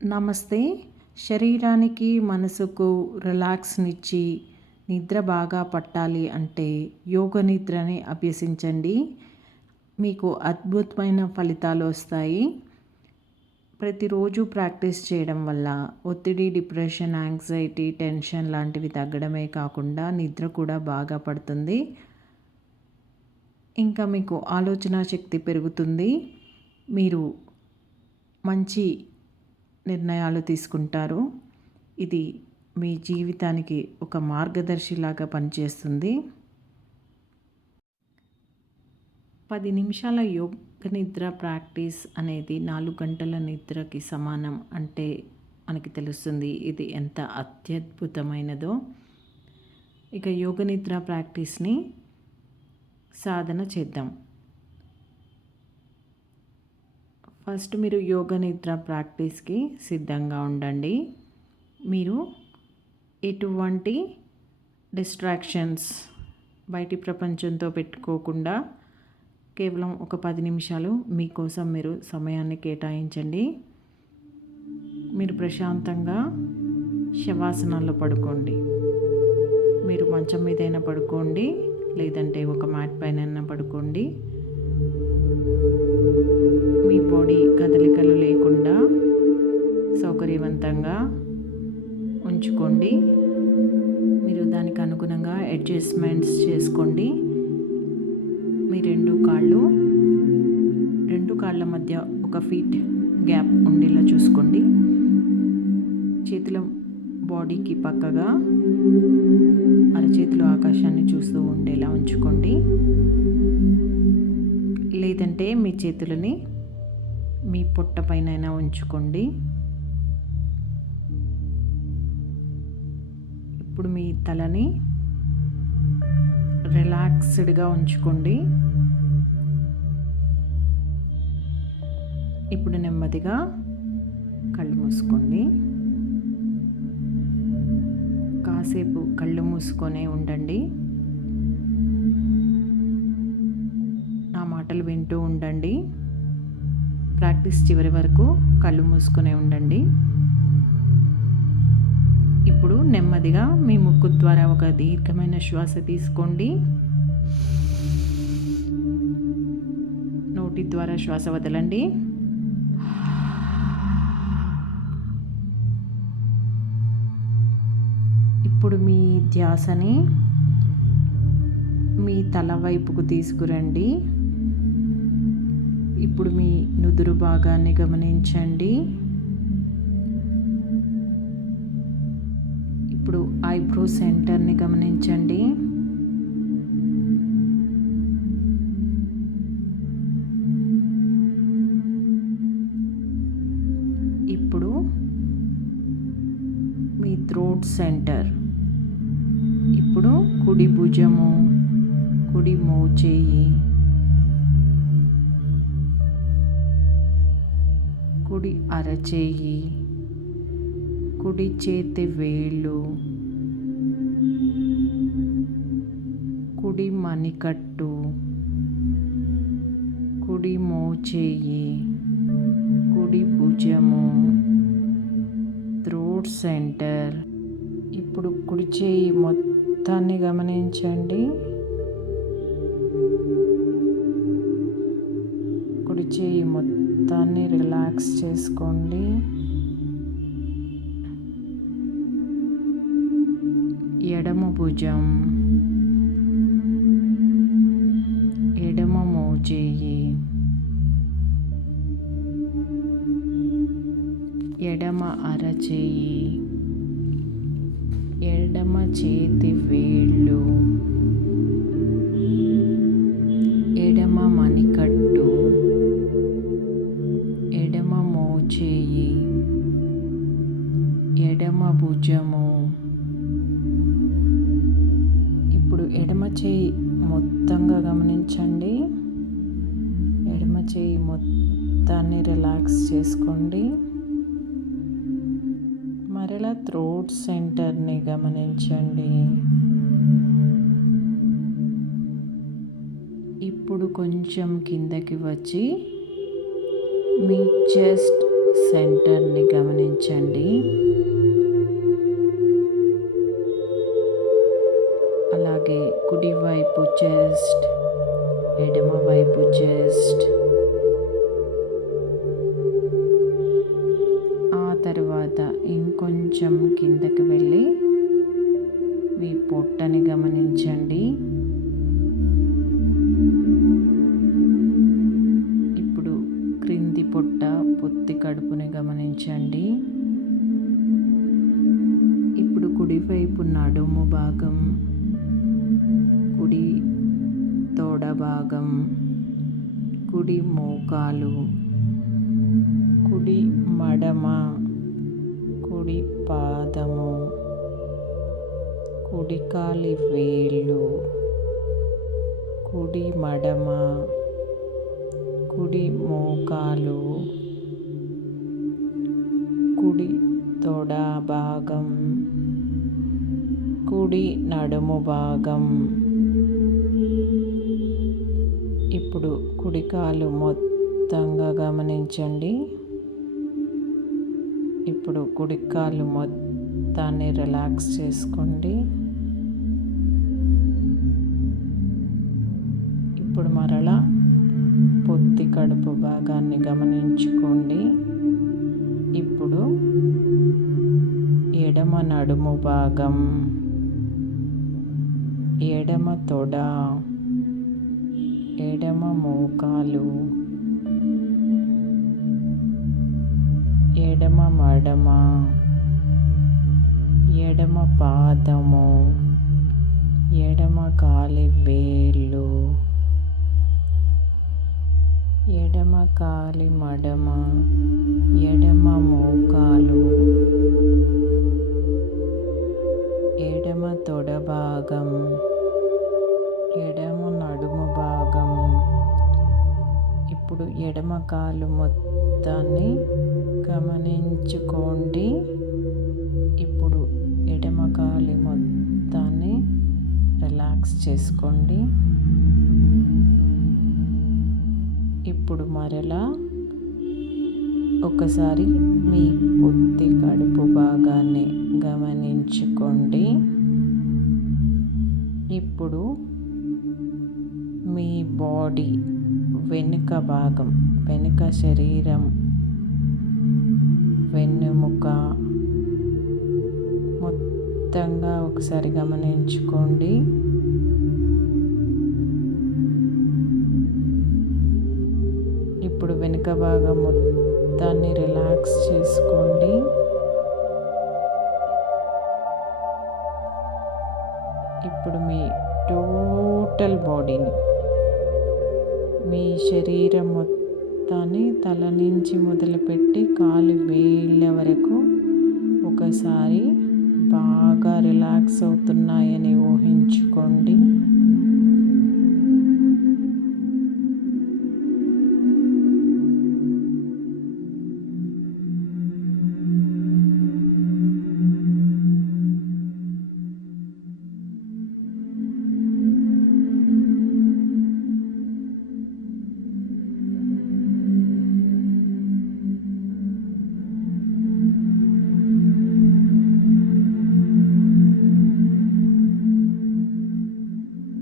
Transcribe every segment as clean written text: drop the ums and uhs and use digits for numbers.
నమస్తే. శరీరానికి, మనసుకు రిలాక్స్‌నిచ్చి నిద్ర బాగా పట్టాలి అంటే యోగ నిద్రని అభ్యసించండి. మీకు అద్భుతమైన ఫలితాలు వస్తాయి. ప్రతిరోజు ప్రాక్టీస్ చేయడం వల్ల ఒత్తిడి, డిప్రెషన్, యాంగ్జైటీ, టెన్షన్ లాంటివి తగ్గడమే కాకుండా నిద్ర కూడా బాగా పడుతుంది. ఇంకా మీకు ఆలోచన శక్తి పెరుగుతుంది. మీరు మంచి నిర్ణయాలు తీసుకుంటారు. ఇది మీ జీవితానికి ఒక మార్గదర్శిలాగా పనిచేస్తుంది. 10 నిమిషాల యోగ నిద్ర ప్రాక్టీస్ అనేది 4 గంటల నిద్రకి సమానం అంటే మనకి తెలుస్తుంది ఇది ఎంత అత్యద్భుతమైనదో. ఇక యోగ నిద్ర ప్రాక్టీస్ని సాధన చేద్దాం. ఫస్ట్ మీరు యోగ నిద్ర ప్రాక్టీస్కి సిద్ధంగా ఉండండి. మీరు ఎటువంటి డిస్ట్రాక్షన్స్ బయటి ప్రపంచంతో పెట్టుకోకుండా కేవలం ఒక 10 నిమిషాలు మీకోసం మీరు సమయాన్ని కేటాయించండి. మీరు ప్రశాంతంగా శవాసనాల్లో పడుకోండి. మీరు మంచం మీదైనా పడుకోండి, లేదంటే ఒక మ్యాట్ పైన పడుకోండి. మీ బాడీ కదలికలు లేకుండా సౌకర్యవంతంగా ఉంచుకోండి. మీరు దానికి అనుగుణంగా అడ్జస్ట్మెంట్స్ చేసుకోండి. మీ రెండు కాళ్ళ మధ్య 1 ఫీట్ గ్యాప్ ఉండేలా చూసుకోండి. చేతుల బాడీకి పక్కగా అరచేతులు ఆకాశాన్ని చూస్తూ ఉండేలా ఉంచుకోండి. లేదంటే మీ చేతులని మీ పొట్ట పైన ఉంచుకోండి. ఇప్పుడు మీ తలని రిలాక్స్డ్గా ఉంచుకోండి. ఇప్పుడు నెమ్మదిగా కళ్ళు మూసుకోండి. కాసేపు కళ్ళు మూసుకొనే ఉండండి. నా మాటలు వింటూ ఉండండి. ప్రాక్టీస్ చివరి వరకు కళ్ళు మూసుకొనే ఉండండి. ఇప్పుడు నెమ్మదిగా మీ ముక్కు ద్వారా ఒక దీర్ఘమైన శ్వాస తీసుకోండి. నోటి ద్వారా శ్వాస వదలండి. ఇప్పుడు మీ ధ్యాసని మీ తల వైపుకు తీసుకురండి. ఇప్పుడు మీ నుదురు భాగాన్ని గమనించండి. ఇప్పుడు ఐబ్రో సెంటర్ని గమనించండి. ఇప్పుడు మీ థ్రోట్ సెంటర్. ఇప్పుడు కుడి భుజము, కుడి మోచేయి, కుడి అరచేయి, కుడి చేతి వేళ్ళు, కుడి మణికట్టు, కుడి మోచేయి, కుడి భుజము, థ్రోట్ సెంటర్. ఇప్పుడు కుడి చేయి మొత్తాన్ని గమనించండి. కుడి చేయి మొత్తాన్ని రిలాక్స్ చేసుకోండి. ఎడమ భుజం, ఎడమ మోచేయి, ఎడమ అరచేయి, ఎడమ చేతి వేళ్ళు, ఎడమ మణికట్టు, ఎడమ మోచేయి, ఎడమ భుజము. ఇప్పుడు ఎడమ చేయి మొత్తంగా గమనించండి. ఎడమ చేయి మొత్తాన్ని రిలాక్స్ చేసుకోండి. మరలా థ్రోట్ సెంటర్ని గమనించండి. ఇప్పుడు కొంచెం కిందకి వచ్చి మీ చెస్ట్ సెంటర్ని గమనించండి. అలాగే కుడివైపు చెస్ట్, ఎడమవైపు చెస్ట్, ఆ తర్వాత ఇంకొంచెం కిందకి వెళ్ళి మీ పొట్టని గమనించండి. ఇప్పుడు క్రింది పొట్ట, పొత్తి కడుపుని గమనించండి. ఇప్పుడు కుడివైపు నడుము భాగం, కుడి తొడ భాగం, కుడి మోకాలు, కుడి మడమ, కుడి పాదము, కుడి కాలి వేళ్ళు, కుడి మడమ, కుడి మోకాలు, కుడి తొడ భాగం, కుడి నడుము భాగం. ఇప్పుడు కుడి కాలు మొత్తంగా గమనించండి. ఇప్పుడు కుడి కాలు మొత్తాన్ని రిలాక్స్ చేసుకోండి. ఇప్పుడు మరలా పొత్తి కడుపు భాగాన్ని గమనించుకోండి. ఇప్పుడు ఎడమ నడుము భాగం, ఎడమ తొడ, ఎడమ మోకాలు, ఎడమ మడమ, ఎడమ పాదము, ఎడమ కాలి వేళ్ళు, ఎడమ కాలి మడమ, ఎడమ మోకాలు, ఎడమ తొడ భాగం, ఎడమ నడుము భాగం. ఇప్పుడు ఎడమ కాలు మొత్తాన్ని గమనించుకోండి. ఇప్పుడు ఎడమ కాలి మొత్తాన్ని రిలాక్స్ చేసుకోండి. ఇప్పుడు మరలా ఒకసారి మీ పొత్తి కడుపు భాగాన్ని గమనించుకోండి. ఇప్పుడు మీ బాడీ వెనుక భాగం, వెనుక శరీరం, వెన్నుముక మొత్తంగా ఒకసారి గమనించుకోండి. ఇప్పుడు వెనుక భాగం మొత్తాన్ని రిలాక్స్ చేసుకోండి. ఇప్పుడు మీ టోటల్ బాడీని, మీ శరీరం మొత్తాన్ని తల నుంచి మొదలుపెట్టి కాలు వేళ్ళ వరకు ఒకసారి బాగా రిలాక్స్ అవుతున్నాయని ఊహించుకోండి.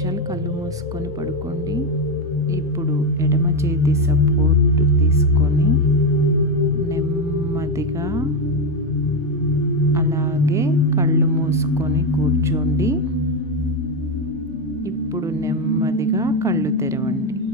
నిమిషాలు కళ్ళు మూసుకొని పడుకోండి. ఇప్పుడు ఎడమ చేతి సపోర్ట్ తీసుకొని నెమ్మదిగా అలాగే కళ్ళు మూసుకొని కూర్చోండి. ఇప్పుడు నెమ్మదిగా కళ్ళు తెరవండి.